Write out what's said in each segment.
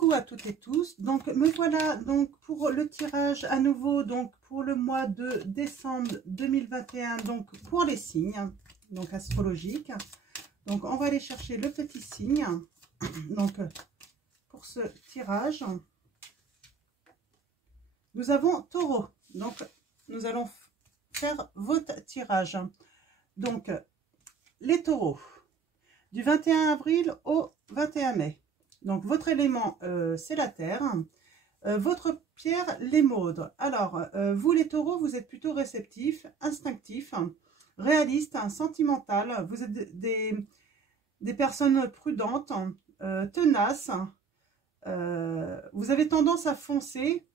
Coucou à toutes et tous. Donc me voilà donc pour le tirage à nouveau donc pour le mois de décembre 2021 donc pour les signes donc astrologiques. Donc on va aller chercher le petit signe donc pour ce tirage. Nous avons Taureau. Donc nous allons faire votre tirage. Donc les Taureaux du 21 avril au 21 mai. Donc, votre élément, c'est la terre. Votre pierre, l'émeraude. Alors, vous les taureaux, vous êtes plutôt réceptifs, instinctifs, réalistes, sentimentales. Vous êtes des personnes prudentes, tenaces. Vous avez tendance à foncer,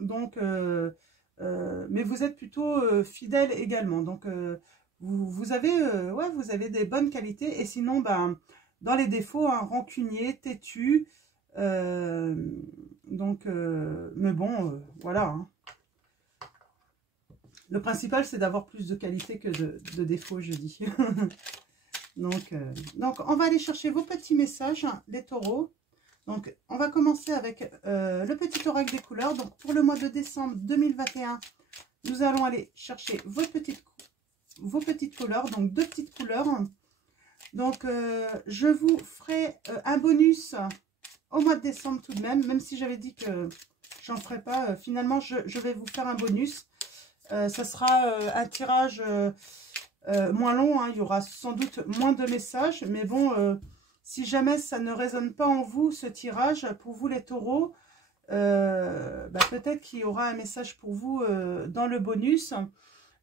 donc, mais vous êtes plutôt fidèles également. Donc, vous avez, ouais, vous avez des bonnes qualités. Et sinon, ben... dans les défauts, un rancunier, têtu, mais bon, voilà. Hein. Le principal, c'est d'avoir plus de qualité que de défauts, je dis. donc, on va aller chercher vos petits messages, les taureaux. Donc, on va commencer avec le petit oracle des couleurs. Donc, pour le mois de décembre 2021, nous allons aller chercher vos petites couleurs, donc 2 petites couleurs. Donc, je vous ferai un bonus au mois de décembre tout de même si j'avais dit que j'en ferai pas. Finalement, je vais vous faire un bonus. Ça sera un tirage moins long. Hein, il y aura sans doute moins de messages. Mais bon, si jamais ça ne résonne pas en vous, ce tirage, pour vous les taureaux, peut-être qu'il y aura un message pour vous dans le bonus.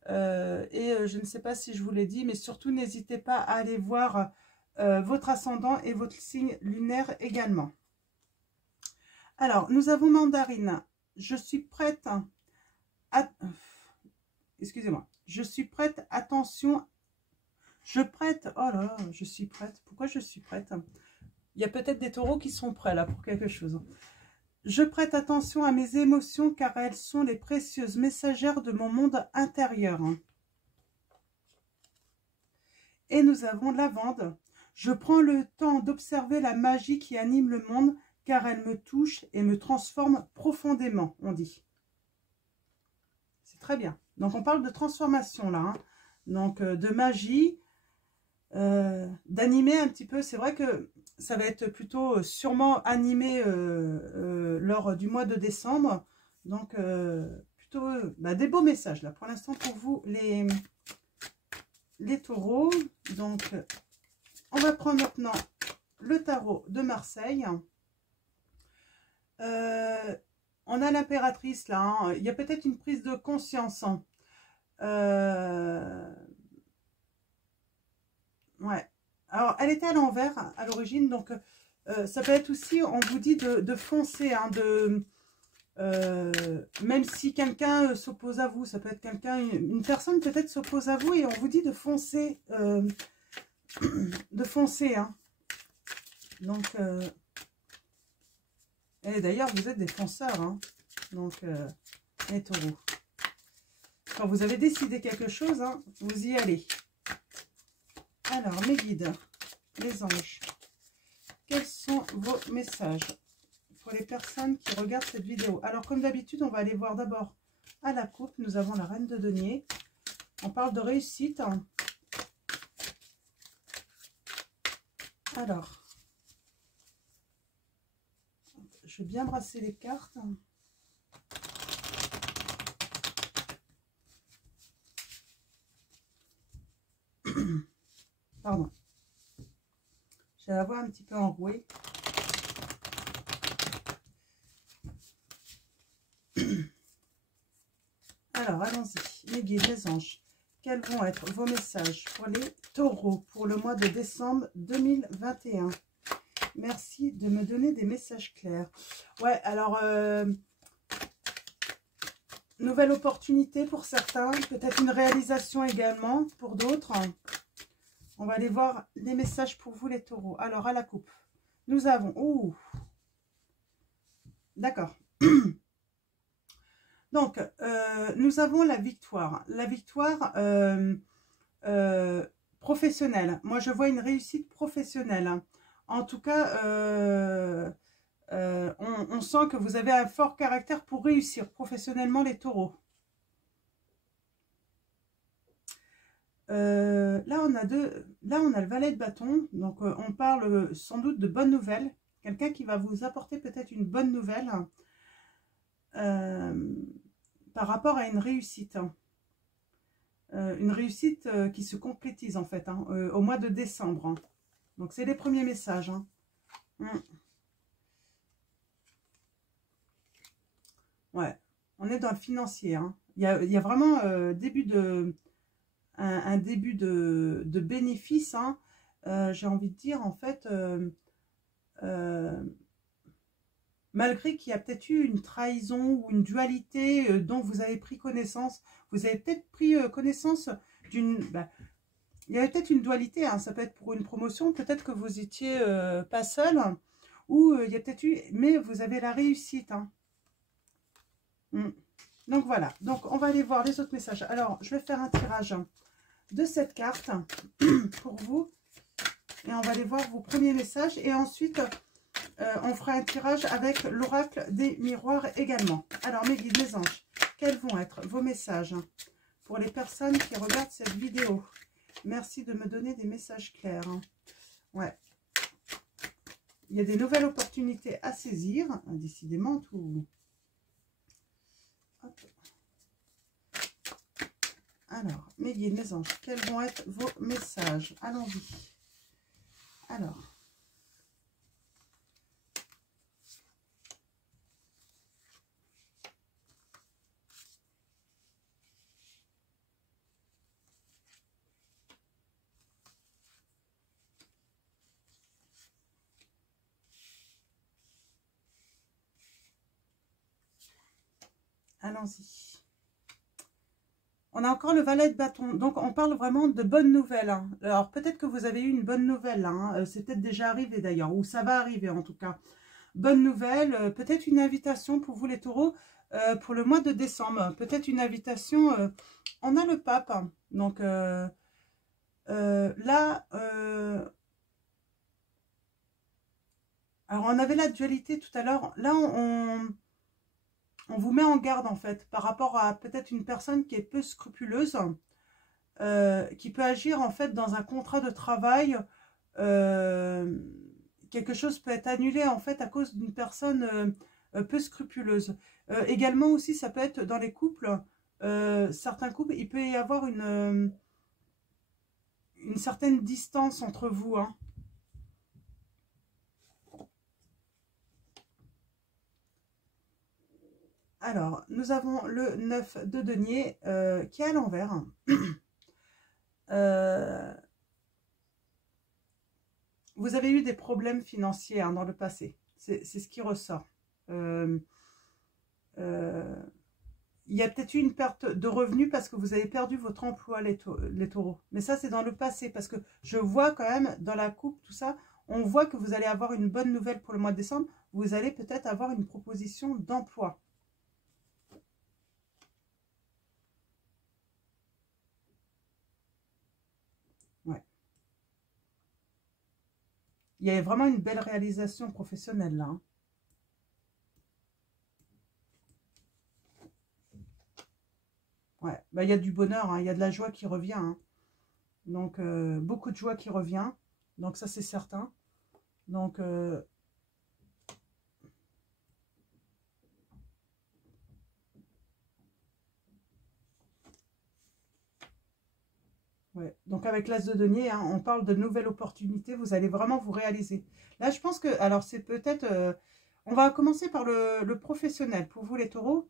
Je ne sais pas si je vous l'ai dit, mais surtout n'hésitez pas à aller voir votre ascendant et votre signe lunaire également. Alors, nous avons Mandarine. Je suis prête à... Excusez-moi. Je suis prête. Attention. Je prête. Oh là là, je suis prête. Pourquoi je suis prête? Il y a peut-être des taureaux qui sont prêts là pour quelque chose. Je prête attention à mes émotions car elles sont les précieuses messagères de mon monde intérieur. Et nous avons Lavande. Je prends le temps d'observer la magie qui anime le monde car elle me touche et me transforme profondément, on dit. C'est très bien. Donc on parle de transformation là. Hein. Donc de magie, d'animer un petit peu. C'est vrai que ça va être plutôt sûrement animé lors du mois de décembre. Donc, plutôt des beaux messages là pour l'instant pour vous les taureaux. Donc, on va prendre maintenant le tarot de Marseille. On a l'impératrice là. Hein. Il y a peut-être une prise de conscience. Hein. Ouais. Alors, elle était à l'envers à l'origine, donc ça peut être aussi, on vous dit de foncer, hein, même si quelqu'un s'oppose à vous, ça peut être quelqu'un, une personne peut-être s'oppose à vous et on vous dit de foncer, hein. Donc, et d'ailleurs, vous êtes des fonceurs, hein. Donc, les taureaux. Quand vous avez décidé quelque chose, hein, vous y allez. Alors, mes guides, les anges, quels sont vos messages pour les personnes qui regardent cette vidéo? Alors, comme d'habitude, on va aller voir d'abord à la coupe. Nous avons la reine de denier. On parle de réussite. Alors, je vais bien brasser les cartes. Pardon. J'ai la voix un petit peu enrouée. Alors, allons-y. Les guides, les anges. Quels vont être vos messages pour les taureaux pour le mois de décembre 2021? Merci de me donner des messages clairs. Ouais, alors, nouvelle opportunité pour certains. Peut-être une réalisation également pour d'autres. On va aller voir les messages pour vous, les taureaux. Alors, à la coupe, nous avons... Oh, d'accord. Donc, nous avons la victoire. La victoire professionnelle. Moi, je vois une réussite professionnelle. En tout cas, On sent que vous avez un fort caractère pour réussir professionnellement les taureaux. Là, on a le valet de bâton. Donc, on parle sans doute de bonnes nouvelles. Quelqu'un qui va vous apporter peut-être une bonne nouvelle par rapport à une réussite. Une réussite qui se concrétise en fait, hein, au mois de décembre. Hein. Donc, c'est les premiers messages. Hein. Ouais, on est dans le financier. Hein. Il y a vraiment un début de bénéfice. Hein. J'ai envie de dire, en fait, malgré qu'il y a peut-être eu une trahison ou une dualité dont vous avez pris connaissance, vous avez peut-être pris connaissance d'une... il y avait peut-être une dualité, hein, ça peut être pour une promotion, peut-être que vous étiez pas seul, ou il y a peut-être eu... Mais vous avez la réussite. Hein. Donc voilà, donc on va aller voir les autres messages. Alors, je vais faire un tirage de cette carte pour vous. Et on va aller voir vos premiers messages. Et ensuite, on fera un tirage avec l'oracle des miroirs également. Alors, mes guides, mes anges, quels vont être vos messages pour les personnes qui regardent cette vidéo? Merci de me donner des messages clairs. Ouais. Il y a des nouvelles opportunités à saisir. Décidément, tout... Hop. Alors, mes guides, mes anges, quels vont être vos messages? Allons-y. Alors. Allons-y. On a encore le valet de bâton. Donc, on parle vraiment de bonnes nouvelles. Hein. Alors, peut-être que vous avez eu une bonne nouvelle. Hein. C'est peut-être déjà arrivé d'ailleurs. Ou ça va arriver en tout cas. Bonne nouvelle. Peut-être une invitation pour vous les taureaux pour le mois de décembre. Peut-être une invitation. On a le pape. Donc, là... alors, on avait la dualité tout à l'heure. Là, on vous met en garde en fait par rapport à peut-être une personne qui est peu scrupuleuse, qui peut agir en fait dans un contrat de travail. Quelque chose peut être annulé en fait à cause d'une personne peu scrupuleuse. Également aussi, ça peut être dans les couples. Certains couples, il peut y avoir une certaine distance entre vous. Hein. Alors, nous avons le 9 de denier qui est à l'envers. Vous avez eu des problèmes financiers hein, dans le passé. C'est ce qui ressort. Il y a peut-être eu une perte de revenus parce que vous avez perdu votre emploi, les taureaux. Mais ça, c'est dans le passé. Parce que je vois quand même, dans la coupe, tout ça, on voit que vous allez avoir une bonne nouvelle pour le mois de décembre. Vous allez peut-être avoir une proposition d'emploi. Il y a vraiment une belle réalisation professionnelle là. Hein. Ouais, bah, il y a du bonheur, hein, il y a de la joie qui revient. Hein. Donc, beaucoup de joie qui revient. Donc, ça, c'est certain. Donc, ouais. Donc, avec l'As de denier, hein, on parle de nouvelles opportunités. Vous allez vraiment vous réaliser. Là, je pense que, alors, c'est peut-être... on va commencer par le professionnel. Pour vous, les taureaux,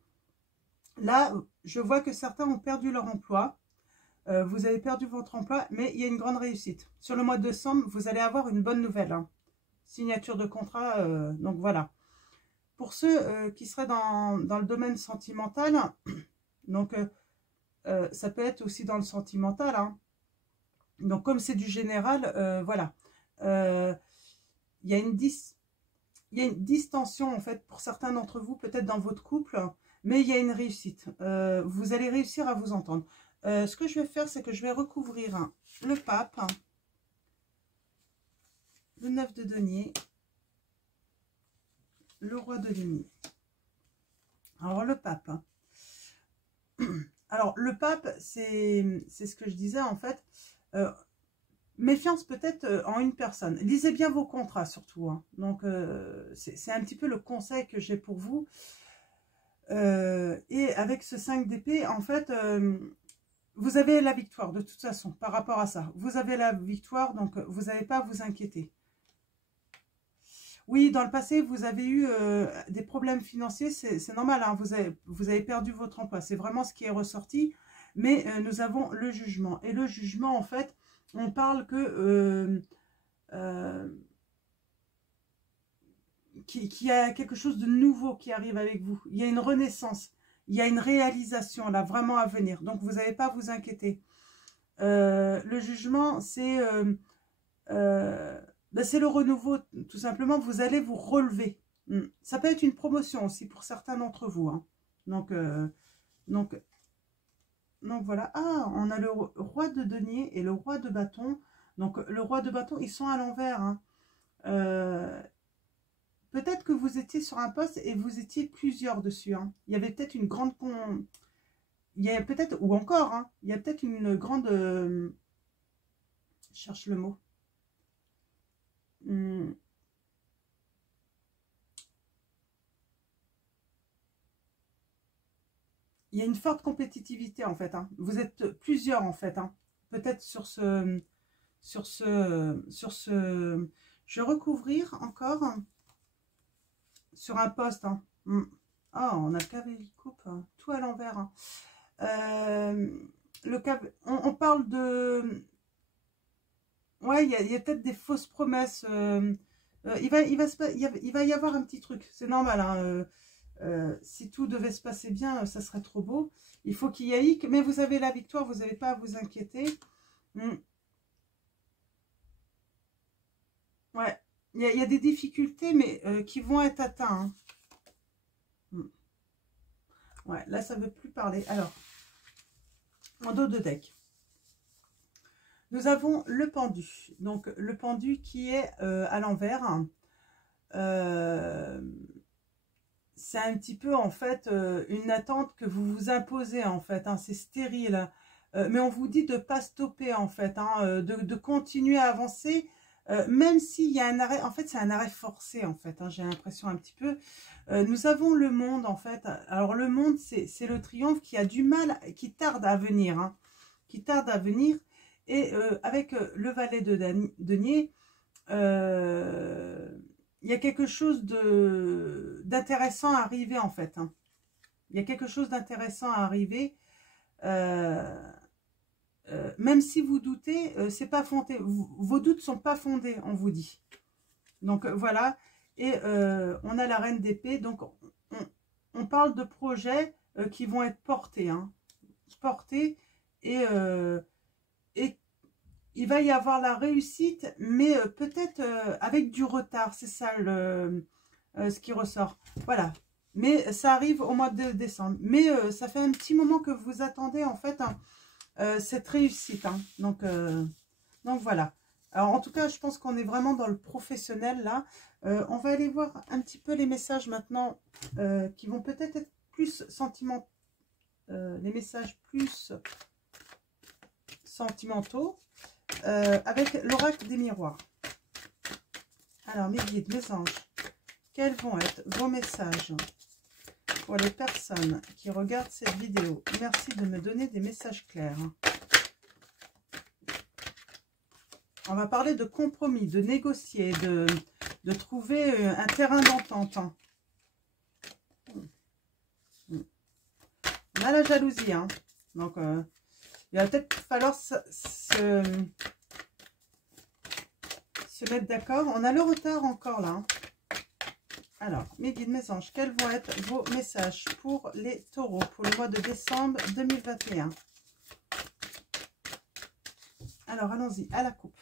là, je vois que certains ont perdu leur emploi. Vous avez perdu votre emploi, mais il y a une grande réussite. Sur le mois de décembre, vous allez avoir une bonne nouvelle. Hein. Signature de contrat, donc voilà. Pour ceux qui seraient dans le domaine sentimental, donc ça peut être aussi dans le sentimental. Hein. Donc comme c'est du général, voilà. Il y a une distension en fait pour certains d'entre vous, peut-être dans votre couple, mais il y a une réussite. Vous allez réussir à vous entendre. Ce que je vais faire, c'est que je vais recouvrir le pape, le 9 de denier, le roi de denier. Alors, le pape. Hein. Alors, le pape, c'est ce que je disais, en fait. Méfiance peut-être en une personne. Lisez bien vos contrats, surtout. Hein. Donc, c'est un petit peu le conseil que j'ai pour vous. Et avec ce 5 d'épée, en fait, vous avez la victoire, de toute façon, par rapport à ça. Vous avez la victoire, donc vous n'avez pas à vous inquiéter. Oui, dans le passé, vous avez eu des problèmes financiers, c'est normal, hein, vous avez perdu votre emploi, c'est vraiment ce qui est ressorti, mais nous avons le jugement. Et le jugement, en fait, on parle que qu'il y a quelque chose de nouveau qui arrive avec vous, il y a une renaissance, il y a une réalisation là, vraiment à venir, donc vous n'avez pas à vous inquiéter. Le jugement, c'est le renouveau, tout simplement. Vous allez vous relever. Ça peut être une promotion aussi pour certains d'entre vous. Hein. Donc voilà. Ah, on a le roi de denier et le roi de bâton. Donc le roi de bâton, ils sont à l'envers. Hein. Peut-être que vous étiez sur un poste et vous étiez plusieurs dessus. Hein. Il y avait peut-être une grande... Il y a peut-être, ou encore, hein, il y a peut-être une grande... Je cherche le mot. Il y a une forte compétitivité en fait. Hein. Vous êtes plusieurs en fait. Hein. Peut-être sur ce... Je vais recouvrir encore sur un poste. Hein. Oh, on a le cavalier coupe, hein. Tout à l'envers. Hein. On parle de... Ouais, il y a peut-être des fausses promesses. Il va y avoir un petit truc. C'est normal. Hein. Si tout devait se passer bien, ça serait trop beau. Il faut qu'il y ait... Mais vous avez la victoire, vous n'avez pas à vous inquiéter. Ouais, il y a des difficultés, mais qui vont être atteintes. Hein. Ouais, là, ça ne veut plus parler. Alors, en dos de deck. Nous avons le pendu. Donc, le pendu qui est à l'envers. C'est un petit peu, en fait, une attente que vous vous imposez, en fait. Hein, c'est stérile. Mais on vous dit de ne pas stopper, en fait. Hein, de continuer à avancer. Même s'il y a un arrêt. En fait, c'est un arrêt forcé, en fait. Hein, j'ai l'impression un petit peu. Nous avons le monde, en fait. Alors, le monde, c'est le triomphe qui a du mal, qui tarde à venir. Hein, qui tarde à venir. Et avec le valet de denier, il y a quelque chose d'intéressant à arriver en fait. Hein. Il y a quelque chose d'intéressant à arriver. Même si vous doutez, c'est pas fondé. Vos doutes ne sont pas fondés, on vous dit. Donc voilà. Et on a la reine d'épée. Donc on parle de projets qui vont être portés. Hein. Portés et il va y avoir la réussite, mais peut-être avec du retard. C'est ça ce qui ressort. Voilà. Mais ça arrive au mois de décembre. Mais ça fait un petit moment que vous attendez, en fait, hein, cette réussite. Hein. Donc voilà. Alors, en tout cas, je pense qu'on est vraiment dans le professionnel, là. On va aller voir un petit peu les messages maintenant qui vont peut-être être plus sentimentaux. Les messages plus sentimentaux. Avec l'oracle des miroirs. Alors, mes guides, mes anges, quels vont être vos messages pour les personnes qui regardent cette vidéo? Merci de me donner des messages clairs. On va parler de compromis, de négocier, de trouver un terrain d'entente. On a la jalousie, hein. Donc, il va peut-être falloir se mettre d'accord. On a le retard encore là. Hein. Alors, mes guides, mes anges, quels vont être vos messages pour les taureaux pour le mois de décembre 2021? Alors, allons-y, à la coupe.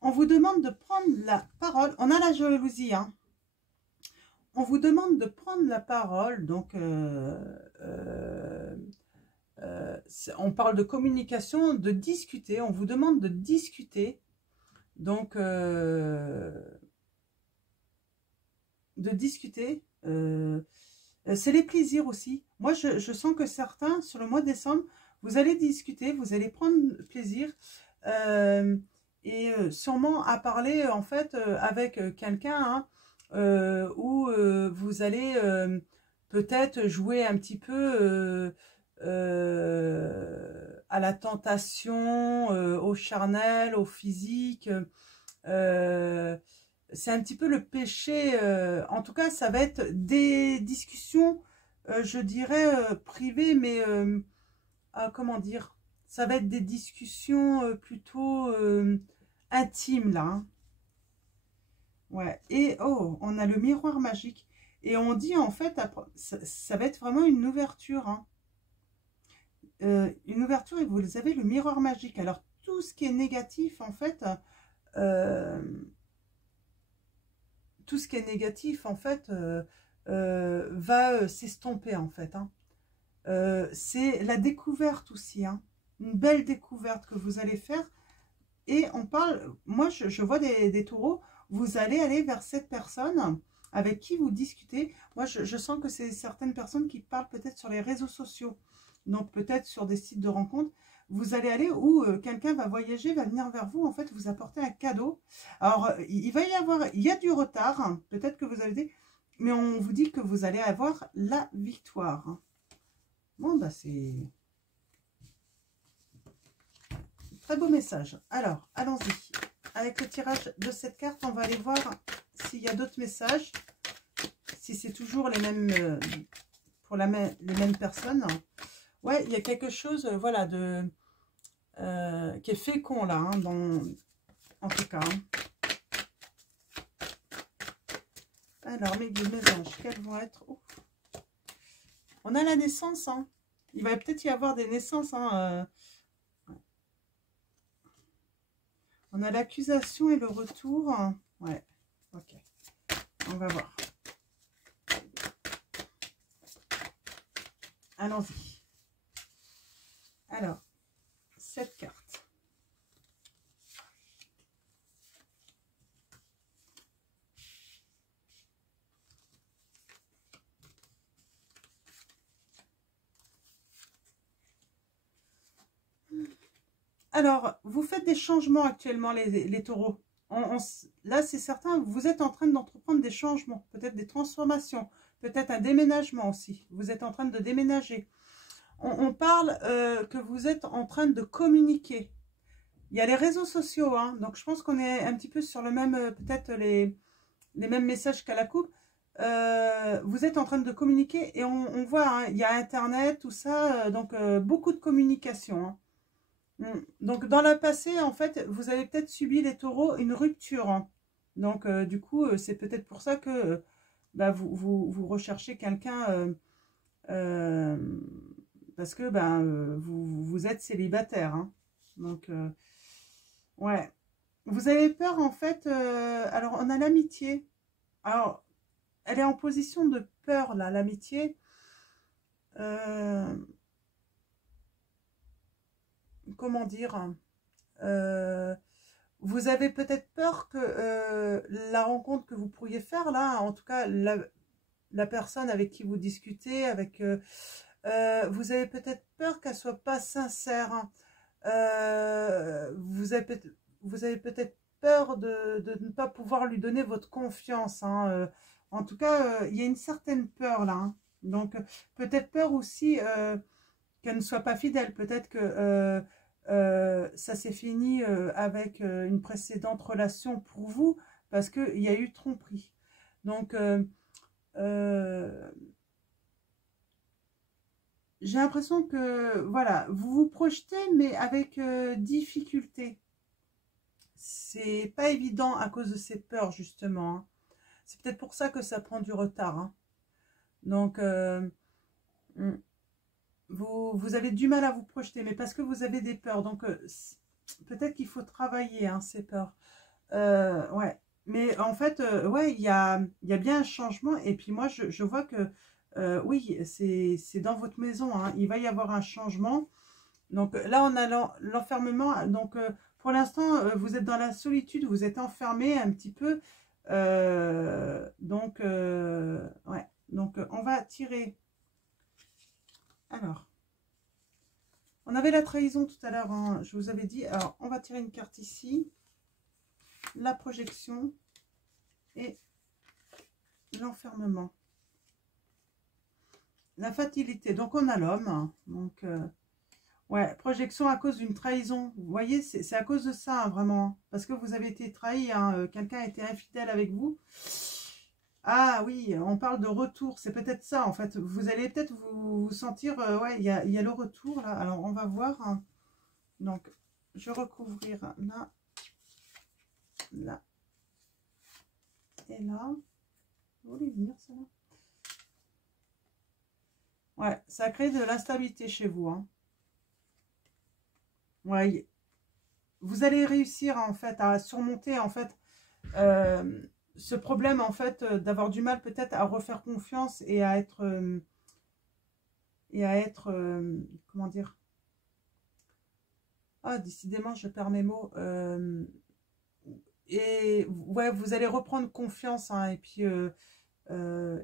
On vous demande de prendre la parole. On a la jalousie, hein. On vous demande de prendre la parole, donc... on parle de communication, de discuter. On vous demande de discuter. Donc, de discuter. C'est les plaisirs aussi. Moi, je sens que certains, sur le mois de décembre, vous allez discuter, vous allez prendre plaisir. Et sûrement à parler, en fait, avec quelqu'un, hein, où vous allez peut-être jouer un petit peu à la tentation, au charnel, au physique. C'est un petit peu le péché. En tout cas, ça va être des discussions, je dirais, privées, mais comment dire, ça va être des discussions plutôt intimes, là. Hein. Ouais. Et, oh, on a le miroir magique. Et on dit, en fait, après, ça va être vraiment une ouverture. Hein. Une ouverture, et vous avez le miroir magique. Alors, tout ce qui est négatif, en fait... tout ce qui est négatif, en fait, va s'estomper, en fait. Hein. C'est la découverte aussi, hein. Une belle découverte que vous allez faire. Et on parle, moi, je vois des taureaux, vous allez aller vers cette personne avec qui vous discutez. Moi, je sens que c'est certaines personnes qui parlent peut-être sur les réseaux sociaux, donc peut-être sur des sites de rencontres. Vous allez aller où quelqu'un va voyager, va venir vers vous, en fait, vous apporter un cadeau. Alors, il va y avoir, il y a du retard, hein, peut-être que vous avez, mais on vous dit que vous allez avoir la victoire. Bon, bah c'est très beau message. Alors, allons-y. Avec le tirage de cette carte, on va aller voir s'il y a d'autres messages, si c'est toujours les mêmes, pour les mêmes personnes. Ouais, il y a quelque chose, voilà, de... qui est fécond là, hein, en tout cas. Alors, mes guides, mes anges, quels vont être... Oh. On a la naissance, hein. Il va peut-être y avoir des naissances. Hein, On a l'accusation et le retour. Ouais, ok. On va voir. Allons-y. Alors, cette carte. Alors, vous faites des changements actuellement, les taureaux. Là, c'est certain, vous êtes en train d'entreprendre des changements, peut-être des transformations, peut-être un déménagement aussi. Vous êtes en train de déménager. On parle que vous êtes en train de communiquer. Il y a les réseaux sociaux, hein, donc je pense qu'on est un petit peu sur le même, peut-être les mêmes messages qu'à la coupe. Vous êtes en train de communiquer et on voit, hein, il y a Internet, tout ça, donc beaucoup de communication. Hein. Donc, dans le passé, en fait, vous avez peut-être subi, les taureaux, une rupture. Hein. Donc, du coup, c'est peut-être pour ça que bah, vous recherchez quelqu'un parce que vous êtes célibataire. Hein. Donc, ouais. Vous avez peur, en fait. Alors, on a l'amitié. Alors, elle est en position de peur, là, l'amitié. Comment dire, vous avez peut-être peur que la rencontre que vous pourriez faire là, en tout cas la personne avec qui vous discutez, avec vous avez peut-être peur qu'elle soit pas sincère. Hein. Vous avez peut-être peur de ne pas pouvoir lui donner votre confiance. Hein. En tout cas, il y a une certaine peur là. Hein. Donc peut-être peur aussi qu'elle ne soit pas fidèle. Peut-être que ça s'est fini avec une précédente relation pour vous parce qu'il y a eu tromperie. Donc, j'ai l'impression que, voilà, vous vous projetez, mais avec difficulté. C'est pas évident à cause de ces peurs, justement. Hein. C'est peut-être pour ça que ça prend du retard. Hein. Donc, vous avez du mal à vous projeter, mais parce que vous avez des peurs. Donc, peut-être qu'il faut travailler hein, ces peurs. Ouais. Mais en fait, ouais, il y a bien un changement. Et puis moi, je vois que, oui, c'est dans votre maison. Hein, il va y avoir un changement. Donc là, on a l'enfermement. Donc, pour l'instant, vous êtes dans la solitude. Vous êtes enfermé un petit peu. Ouais. Donc, on va tirer. Alors, on avait la trahison tout à l'heure, hein, je vous avais dit. Alors, on va tirer une carte ici. La projection et l'enfermement. La fatalité. Donc, on a l'homme. Hein, donc, ouais, projection à cause d'une trahison. Vous voyez, c'est à cause de ça, hein, vraiment. Parce que vous avez été trahi. Hein, quelqu'un a été infidèle avec vous. Ah oui, on parle de retour. C'est peut-être ça, en fait. Vous allez peut-être vous sentir... ouais, il y a le retour, là. Alors, on va voir. Hein. Donc, je vais recouvrir là. Là. Et là. Vous voulez venir, ça là? Ouais, ça crée de l'instabilité chez vous. Hein. Ouais, vous allez réussir, en fait, à surmonter, en fait... ce problème, en fait, d'avoir du mal peut-être à refaire confiance et à être... comment dire? Ah, décidément, je perds mes mots. Et ouais, vous allez reprendre confiance, hein, et puis...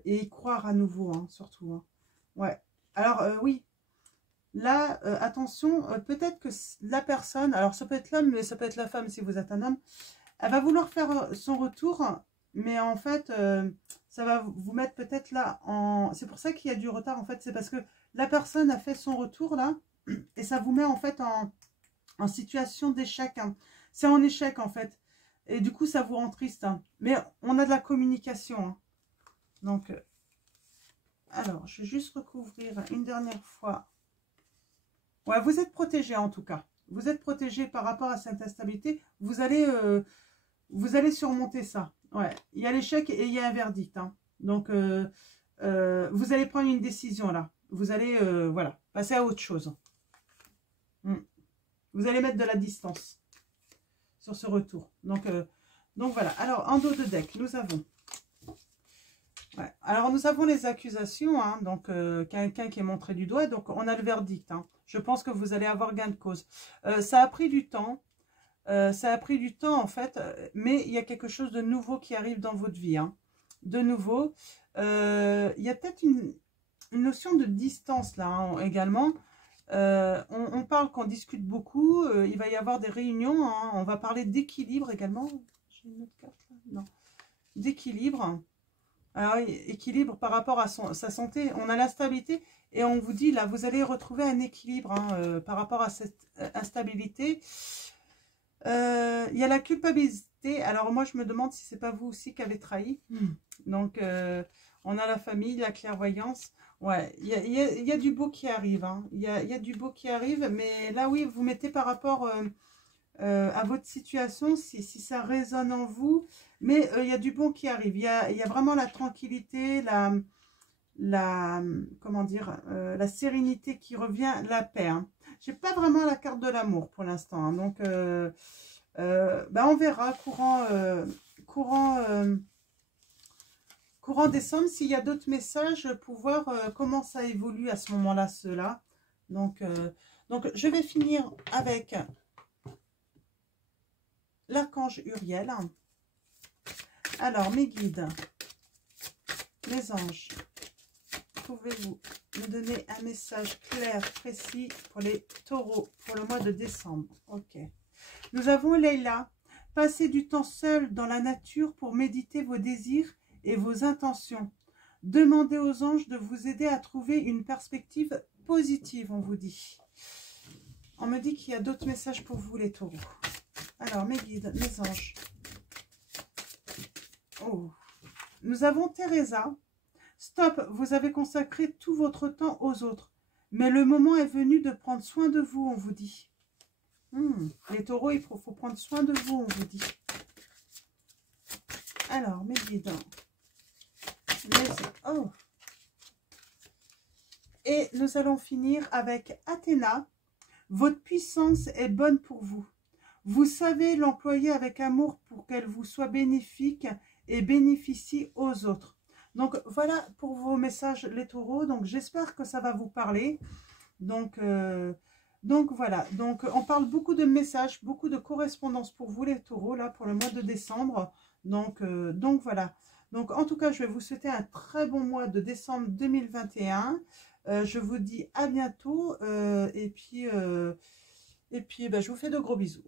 et y croire à nouveau, hein, surtout. Hein. Ouais. Alors, oui. Là, attention, peut-être que la personne... Alors, ça peut être l'homme, mais ça peut être la femme si vous êtes un homme. Elle va vouloir faire son retour... Mais en fait, ça va vous mettre peut-être là en... C'est pour ça qu'il y a du retard, en fait. C'est parce que la personne a fait son retour là. Et ça vous met en fait en situation d'échec. Hein. C'est en échec, en fait. Et du coup, ça vous rend triste. Hein. Mais on a de la communication. Hein. Donc, alors, je vais juste recouvrir une dernière fois. Ouais, vous êtes protégé en tout cas. Vous êtes protégé par rapport à cette instabilité. Vous allez surmonter ça. Ouais, il y a l'échec et il y a un verdict. Hein. Donc, vous allez prendre une décision là. Vous allez, voilà, passer à autre chose. Vous allez mettre de la distance sur ce retour. Donc voilà. Alors, en dos de deck, nous avons... Ouais. Alors, nous avons les accusations. Hein, donc, quelqu'un qui est montré du doigt. Donc, on a le verdict. Hein. Je pense que vous allez avoir gain de cause. Ça a pris du temps. Ça a pris du temps en fait, mais il y a quelque chose de nouveau qui arrive dans votre vie. Hein. De nouveau, il y a peut-être une notion de distance là hein, également. On parle qu'on discute beaucoup, il va y avoir des réunions, hein, on va parler d'équilibre également. J'ai une autre carte là? Non. D'équilibre. Alors, équilibre par rapport à sa santé, on a l'instabilité et on vous dit là, vous allez retrouver un équilibre hein, par rapport à cette instabilité. Il y a la culpabilité. Alors moi, je me demande si c'est pas vous aussi qui avez trahi. Donc, on a la famille, la clairvoyance. Ouais, il y a du beau qui arrive. Hein. Il y a du beau qui arrive. Mais là, oui, vous mettez par rapport à votre situation, si ça résonne en vous. Mais il y a du bon qui arrive. Il y a vraiment la tranquillité, comment dire, la sérénité qui revient, la paix. Hein. J'ai pas vraiment la carte de l'amour pour l'instant. Hein, donc, on verra courant décembre s'il y a d'autres messages pour voir comment ça évolue à ce moment-là, ceux-là. Donc, je vais finir avec l'archange Uriel. Alors, mes guides, mes anges, pouvez-vous me donner un message clair, précis pour les taureaux pour le mois de décembre? Ok. Nous avons Leïla. Passez du temps seul dans la nature pour méditer vos désirs et vos intentions. Demandez aux anges de vous aider à trouver une perspective positive, on vous dit. On me dit qu'il y a d'autres messages pour vous, les taureaux. Alors, mes guides, mes anges. Oh. Nous avons Teresa. Stop, vous avez consacré tout votre temps aux autres. Mais le moment est venu de prendre soin de vous, on vous dit. Les taureaux, il faut prendre soin de vous, on vous dit. Alors, mes guides. Oh. Et nous allons finir avec Athéna. Votre puissance est bonne pour vous. Vous savez l'employer avec amour pour qu'elle vous soit bénéfique et bénéficie aux autres. Donc, voilà pour vos messages, les taureaux. Donc, j'espère que ça va vous parler. Donc voilà. Donc, on parle beaucoup de messages, beaucoup de correspondances pour vous, les taureaux, là, pour le mois de décembre. Donc voilà. Donc en tout cas, je vais vous souhaiter un très bon mois de décembre 2021. Je vous dis à bientôt et puis bah, je vous fais de gros bisous.